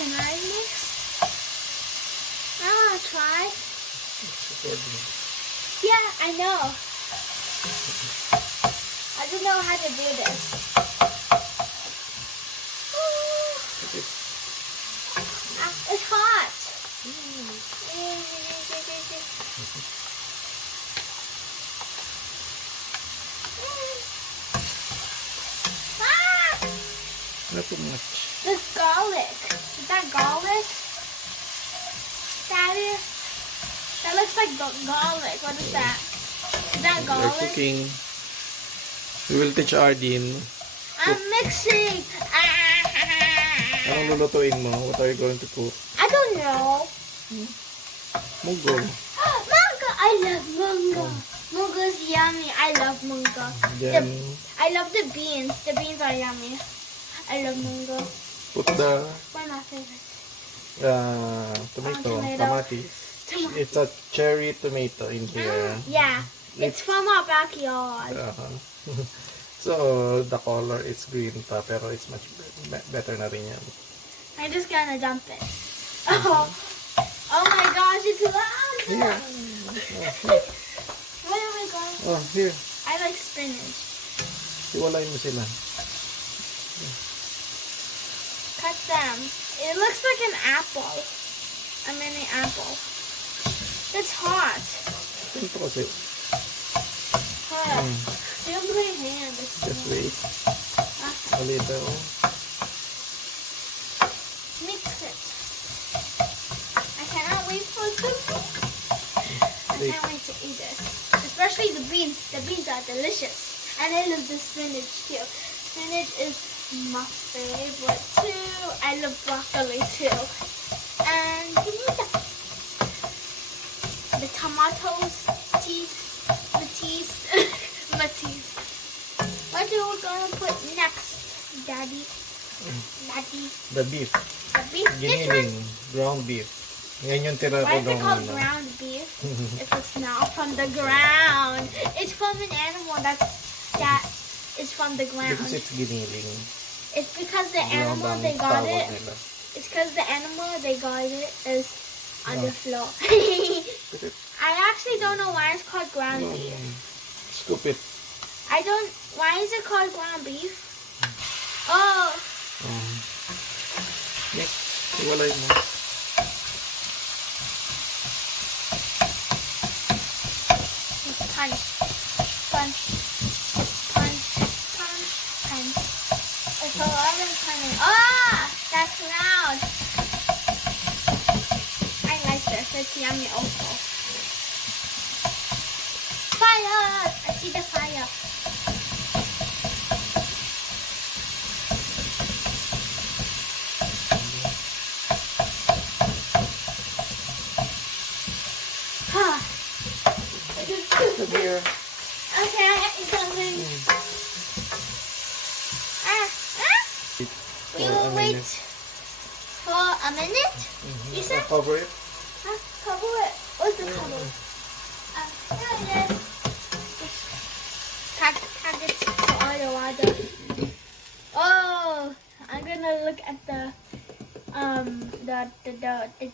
Can I mix? I want to try. Yeah, I know. I don't know how to do this. It's hot. Not too much. This garlic. Is that garlic? Daddy? That looks like garlic. What is that? Is that We're garlic? cooking. We will teach Ardyn. I'm mixing. Anong lulutuin mo? What are you going to cook? I don't know. Monggo. Monggo! I love monggo. Monggo is yummy. I love monggo. Then, I love the beans. The beans are yummy. I love monggo. put the One of my favorite. tomato, Tomato. tomatis. It's a cherry tomato in here. Yeah. It's from our backyard. So, the color is green pa, pero it's much better na rin yan. I'm just gonna dump it. Oh my gosh, it's loud. Here. Where are we going? Oh, here. I like spinach. Iwalay mo sila. Cut them. It looks like an apple. A mini apple. It's hot. Ito kasi. Hot. Feel my hand. Just wait. A little. Mix it. I cannot wait for it to cook. I can't wait to eat it. Especially the beans. The beans are delicious. And I love the spinach too. Spinach is my favorite too. I love broccoli too. And the tomatoes, Matisse. What are we gonna put next, Daddy? Daddy. The beef. The beef. Giniling. Ground beef. Yan yung tira Why ko is it nung called ground beef? If it's not from the ground. It's from an animal that is from the ground. Because it's giniling. It's because the Ground animal ang they got tawag it. nila. It's because the animal they got it is on the floor. I actually don't know why it's called ground beef. Scoop it. Why is it called ground beef? Oh. Next. Iwalay mo. Punch. Punch. Punch. Punch. Punch. It's a lot of punching. Ah! That's loud. I like this. It's yummy also. Fire! I see the fire. Come here. Okay, it's coming. We will wait for a minute. You said? Cover it. Cover it. What's the cover? There it is. Tag it to all the water. Oh, I'm gonna look at the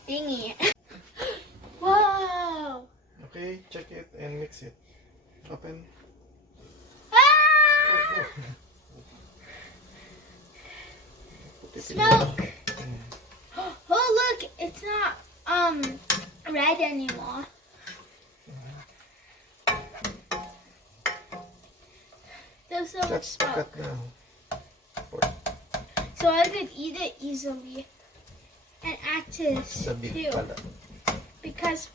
thingy. Whoa! Okay, check it and mix it. Open. Ah! Smoke! Oh look, it's not red anymore. There's so much smoke. Cut now. So I could eat it easily. And Actis Sabi too. pala. Because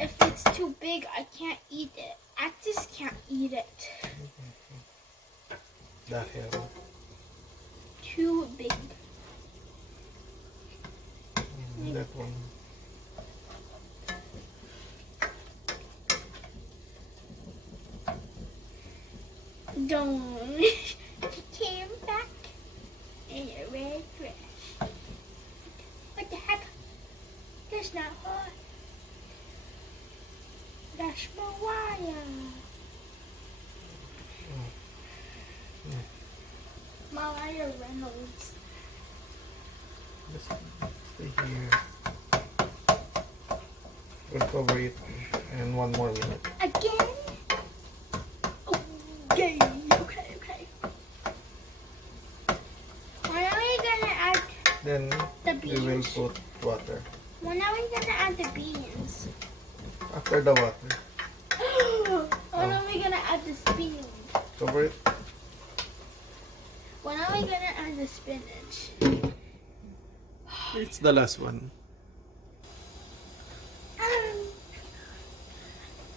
if it's too big, I can't eat it. Actis can't eat it. Dahil. Too big. That one. Don't. She came back in a red dress. What the heck? That's not her. That's Mariah. Mariah Reynolds. This one. Stay here. We'll cover it in 1 more minute. Again? Okay, okay. When are we gonna add Then the we will beans? put water. When are we gonna add the beans? After the water. When are we gonna add the spinach? Cover it. When are we gonna add the spinach? It's the last one.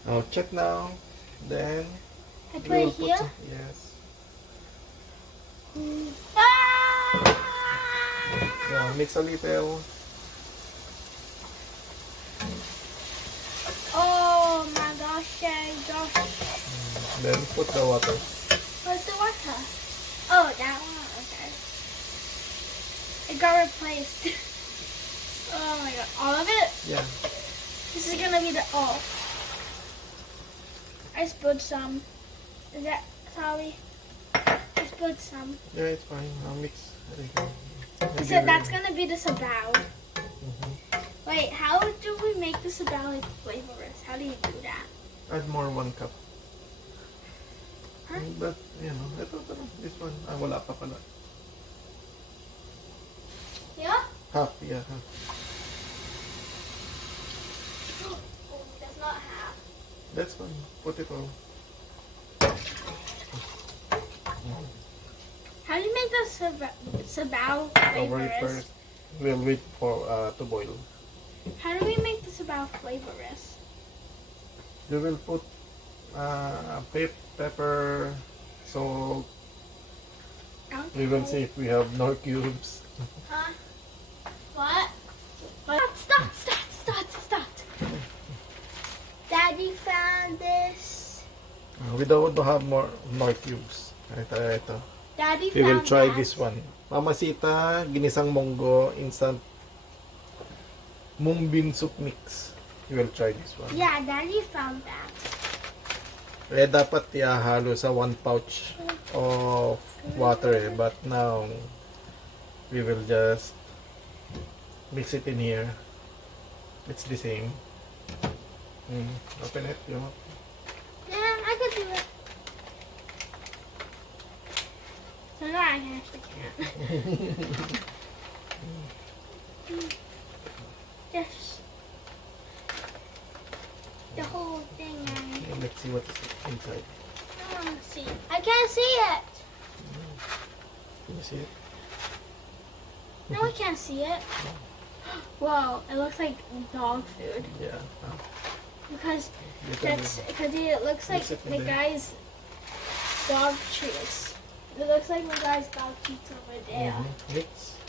I'll check now. Then I put we it will put here? some, yes. Yeah, mix a little. Oh my gosh, Then put the water. where's the water? Oh, that one, okay. It got replaced. Oh my god, all of it? Yeah. This is gonna be the all. I spilled some. Is that sorry? I spilled some. Yeah, it's fine. I'll mix. There you go. So that's gonna be the sabaw. Mhm. Wait, how do we make the sabaw like flavorless? How do you do that? Add more 1 cup. Huh? But, ito, this one. Wala pa pala. Yeah? Half, yeah, half. Oh, that's not half. That's fine. Put it all. How do you make the sabaw Cover it flavorless? first. We'll wait for to boil. How do we make the sabaw flavorless? You will put pepper, salt. We will see if we have no cubes. Huh? What? Stop! Daddy found this. We don't have more cubes. Ito. Daddy We will found try that. this one. Mamasita, ginisang monggo, instant mung bean soup mix. We will try this one. Yeah, Daddy found that. Dapat ihalo sa 1 pouch of water but now we will just mix it in here. It's the same. Open it, Yeah, I could do it. So now I actually can't. Just the whole thing. Let's see what's inside. I want to see. I can't see it. Can you see it? No, I can't see it. Whoa, it looks like dog food. Yeah. Because Little it looks like Mix it in the there. guy's dog treats. It looks like the guy's dog treats over there. Mix.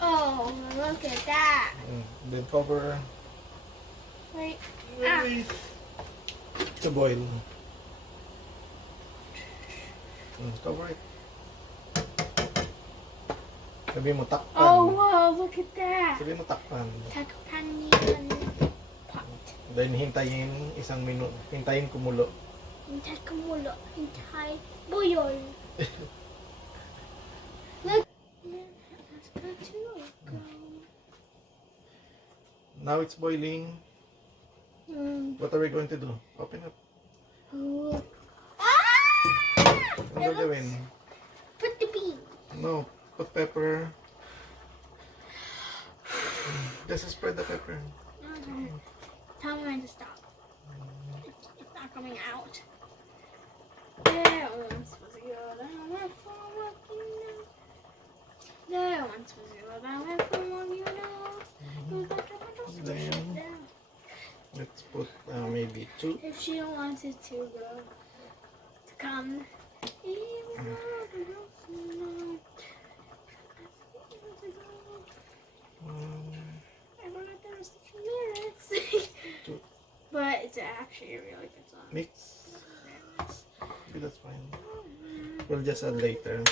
Oh, look at that. Then cover. Wait. Wait. To boil. Cover it. Sabi mo takpan. Oh, wow, look at that. Sabi mo takpan. Takpanian pot. Then hintayin 1 minuto. Hintayin kumulo. Hintay kumulo. Hintay boyol. Look. Let's go to go. Now it's boiling. What are we going to do? Open up. Oh. Ah! Ano gagawin? Put the bean. No. Put pepper. Just spread the pepper. Okay. Tell me when to stop. It's not coming out. There one's supposed to go. That went from what you know. There one's supposed to go. That went from what you know. It was like a bunch of Then shit there. let's put maybe 2. If she wanted to go to come. Even though I don't know. I forgot there was such lyrics. But it's actually a really good song. Mix. Okay, that's fine. We'll just add later.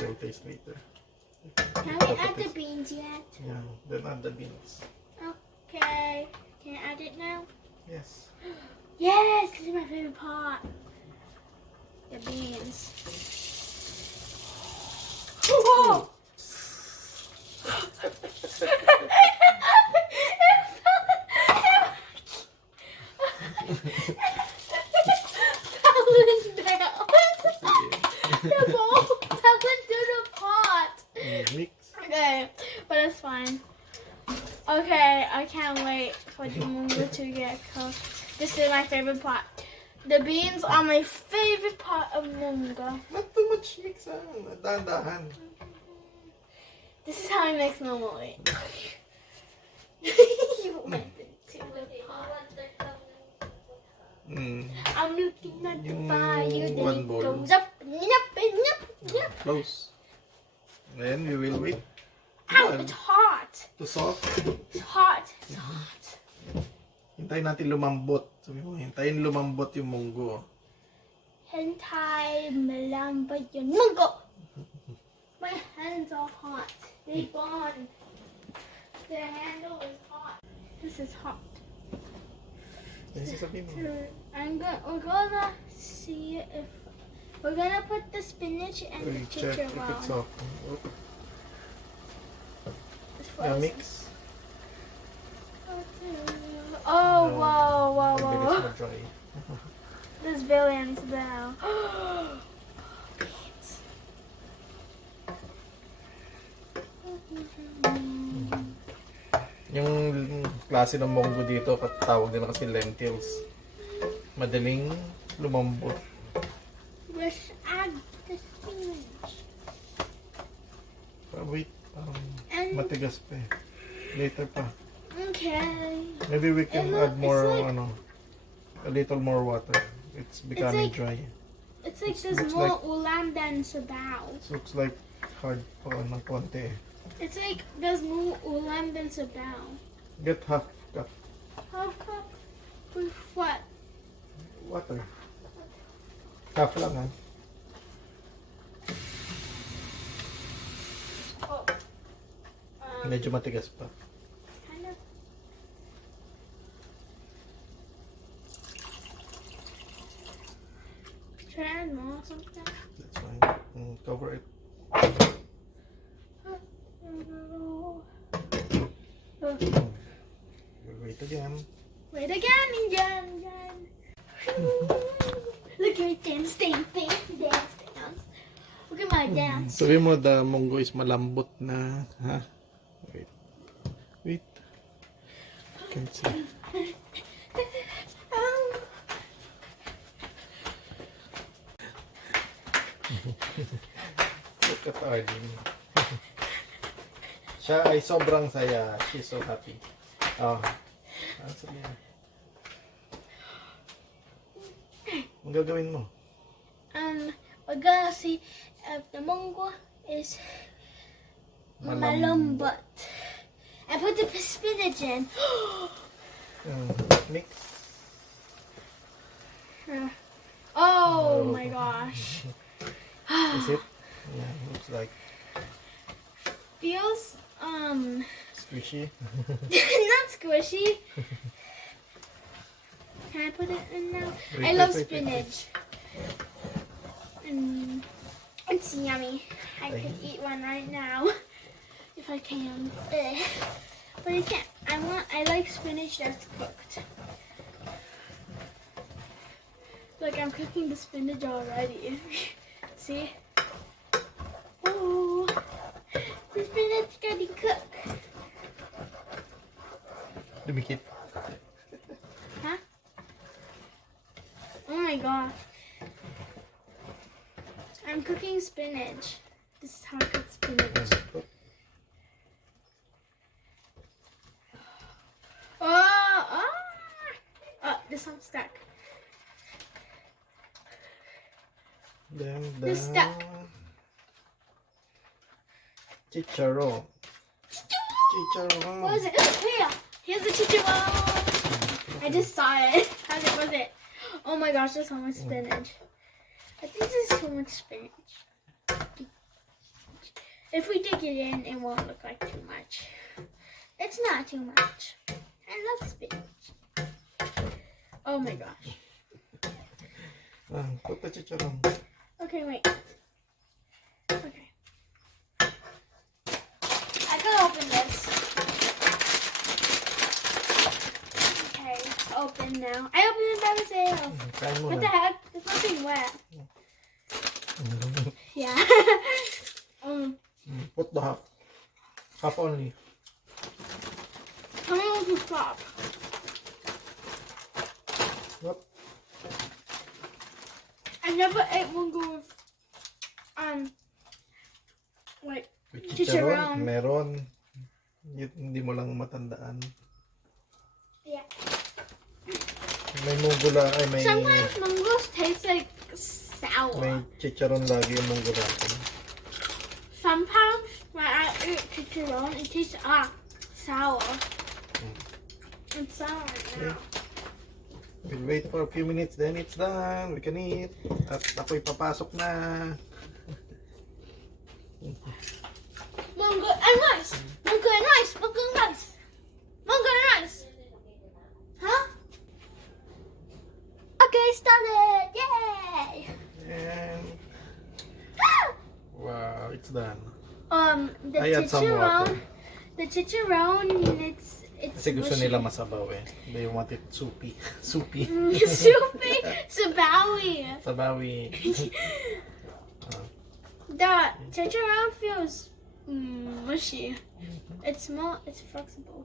We'll taste later. Can we add the beans yet? Yeah, then add the beans. Okay. Can I add it now? Yes. Yes, this is my favorite part. The beans. Oh! Ooh. Oh! Monggo to get cooked. This is my favorite part. The beans are my favorite part of Monggo. Not too much mix, dahan-dahan. This is how I mix normally. You went into the pot. I'm looking at the fire. Then one it bowl. goes up and up and up and up. Close. Then we will wait. Ow, it's hot. To soft. It's hot. It's hot. Hintayin natin lumambot. Sabi mo, hintayin lumambot yung munggo. Hentai malambot yung Monggo. My hands are hot. They burn. The handle is hot. This is hot. Kasi sabi mo. We're gonna see if we're gonna put the spinach and the We'll check if it's chicharon. soft. It's Yeah, frozen. mix. Oh wow, wow, Ang wow, bilis wow. ma-dry. This villain smell. Yung klase ng monggo dito, tawag nila kasi lentils. Madaling lumambot. Let's add the spinach. But wait, And- matigas pa eh. Later pa. Okay. Maybe we can Look, add more, it's like- a little more water. It's becoming like- dry. It's like It there's looks more like- ulam than sabaw. It looks like hard pa ng konti eh. It's like there's more ulam than sabaw. Get half cup How cup with what? water. Half lang ha. Oh. Medyo matigas pa. Kind of. Should I add more or something? That's fine. Cover it. We'll wait again. Wait again. Look at me dance. Look at my dance. Sabi mo the monggo is malambot na, ha? Wait. Can't see. Look at Ardyn. Siya ay sobrang saya. She's so happy. Oh. Ano sabihin? Ang gagawin mo? We're gonna see if the Monggo is malambot. I put the spinach in. Mix. Oh my gosh. Is it? Yeah, looks like Feels squishy. not squishy. Can I put it in now? Wait, I love wait, wait, wait. spinach. It's yummy. I could eat one right now if I can. But I can't. I like spinach that's cooked. Like I'm cooking the spinach already. See? Oh, the spinach got to cook. Dumikit. Huh? Oh my gosh. I'm cooking spinach. This is how I cook spinach. Oh, this one's stuck. Then They're stuck. Chicharon. Chicharon. What is it? Here, here's the chicharon. I just saw it. How was it? Oh my gosh, there's so much spinach. I think there's too much spinach. If we dig it in, it won't look like too much. It's not too much. I love spinach. Oh my gosh. Put the chicharon. Okay, wait. Okay. I can open this. Okay, it's open now. I opened it by myself. Kain mo What the na. heck? There's nothing wet. Yeah. Put the half. Half only. How many was the top? Whoop. I never ate Monggo with like With Chicharon. chicharon, meron. Hindi mo lang matandaan. Yeah. May munggo lang, ay may, Sometimes mangoes taste like sour. may chicharon lagi yung munggo natin. Sometimes when I eat Chicharon, it tastes sour. It's sour right now. We'll wait for a few minutes, then it's done. We can eat. At ako'y papasok na. Monggo and rice. Monggo and rice. Monggo and rice. Monggo and rice. Huh? Okay, started. Yay! And wow, it's done. The I add some water. Chicharon, it's Kasi gusto mushy. nila masabaw eh. They want it soupy. Soupy. Soupy, sabawi. Sabawi. The Chicharon feels mushy. It's flexible.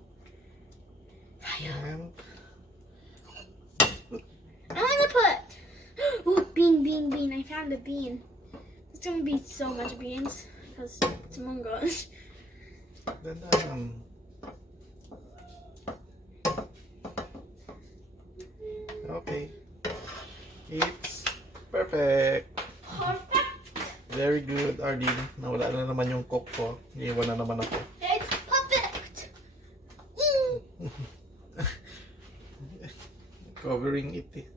And I'm gonna put bean. I found a bean. It's gonna be so much beans because it's Monggo. then okay. It's perfect. Perfect. Very good, Ardyn. Nawala na naman yung coke ko. Iiwan na naman ako. It's perfect. Covering it eh.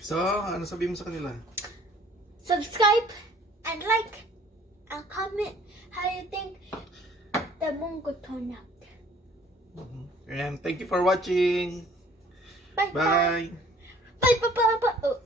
So, ano sabihin mo sa kanila? Subscribe and like and comment how you think the Monggo turned out. And thank you for watching. Bye. Bye. Bye. Bye. Bye. Bye. Oh.